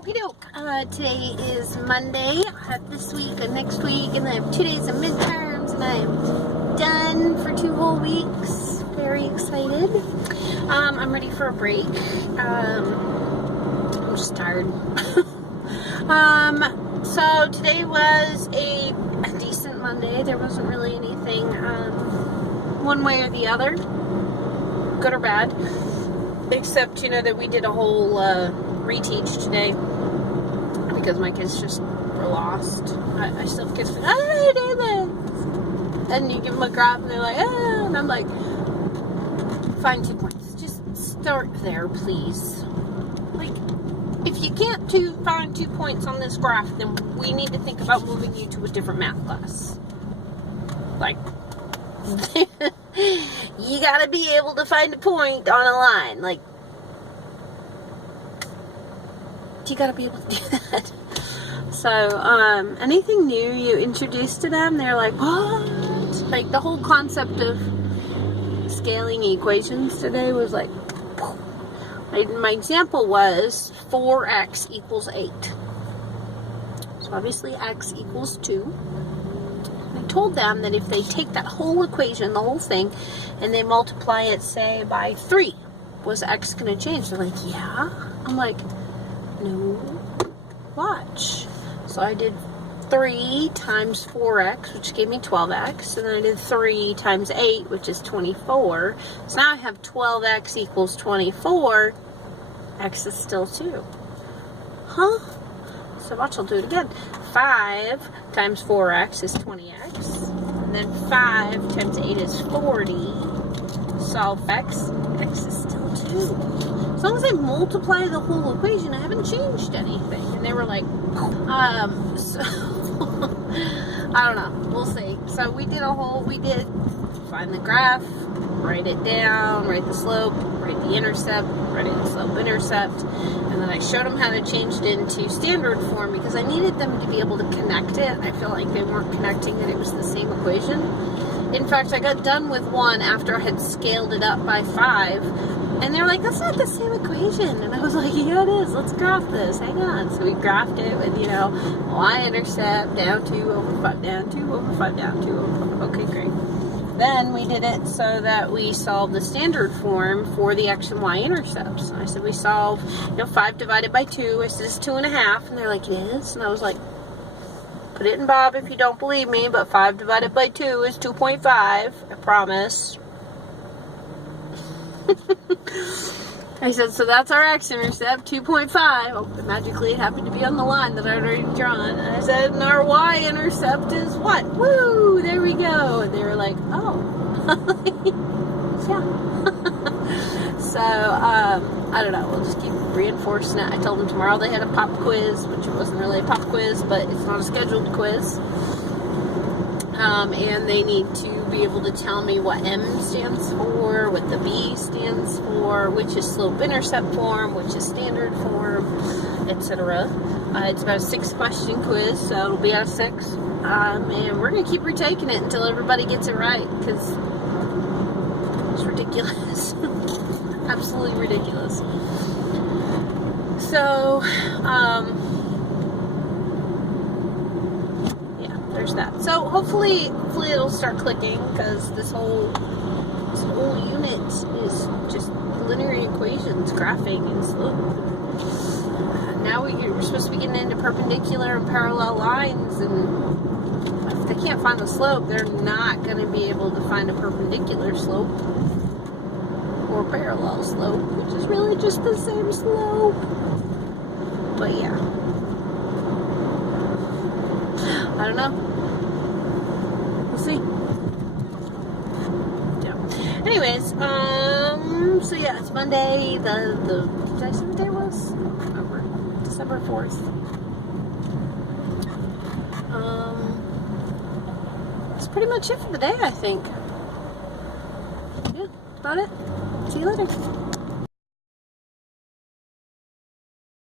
Okie doke. Today is Monday. I have this week and next week, and then I have 2 days of midterms, and I'm done for 2 whole weeks. Very excited. I'm ready for a break. I'm just tired. So today was a decent Monday. There wasn't really anything one way or the other, good or bad, except, that we did a whole reteach today because my kids just were lost. I still have kids, I did this, and you give them a graph and they're like, ah, and I'm like, find 2 points. Just start there, please. Like, if you can't find 2 points on this graph, then we need to think about moving you to a different math class. Like, you gotta be able to find a point on a line. Like, you gotta be able to do that. So, anything new you introduce to them, they're like, what? Like, the whole concept of scaling equations today was like, my example was 4x equals 8. So obviously x equals 2. I told them that if they take that whole equation, the whole thing, and they multiply it, say, by 3, was x going to change? They're like, yeah. I'm like, no. Watch. So I did 3 times 4x, which gave me 12x, and then I did 3 times 8, which is 24. So now I have 12x equals 24. X is still 2. Huh? So watch, I'll do it again. 5 times 4x is 20x, and then 5 times 8 is 40. Solve x. X is still 2. As long as I multiply the whole equation, I haven't changed anything. And they were like, so I don't know. We'll see. So we did find the graph, write it down, write the slope, write the intercept, write the slope intercept, and then I showed them how to change it into standard form because I needed them to be able to connect it. I feel like they weren't connecting it. It was the same equation. In fact, I got done with one after I had scaled it up by 5, and they were like, that's not the same equation. And I was like, yeah, it is. Let's graph this. Hang on. So we graphed it with, y-intercept, down 2 over 5, down 2 over 5, down 2 over 5. Okay, great. Then we did it so that we solved the standard form for the x and y intercepts. I said we solve, 5 divided by 2. I said it's 2.5. And they're like, it is? And I was like, put it in Bob if you don't believe me, but 5 divided by 2 is 2.5. I promise. I said, so that's our x-intercept, 2.5. Oh, magically it happened to be on the line that I'd already drawn. And I said, and our y-intercept is what? Woo! There we go. And they were like, oh. Yeah. So, I don't know. We'll just keep reinforcing it. I told them tomorrow they had a pop quiz, which it wasn't really a pop quiz, but it's not a scheduled quiz. And they need to be able to tell me what M stands for, what the B stands for, which is slope-intercept form, which is standard form, etc. It's about a 6-question quiz, so it'll be out of 6. And we're going to keep retaking it until everybody gets it right, because it's ridiculous. Absolutely ridiculous. So, there's that. So hopefully it'll start clicking, because this whole unit is just linear equations, graphing, and slope. Now we're supposed to be getting into perpendicular and parallel lines, and if they can't find the slope, they're not going to be able to find a perpendicular slope or parallel slope, which is really just the same slope. But yeah. I don't know. We'll see. Yeah. Anyways, so yeah, it's Monday. Did I say what day it was? I don't remember. December 4th. That's pretty much it for the day, I think. Yeah, that's about it. See you later.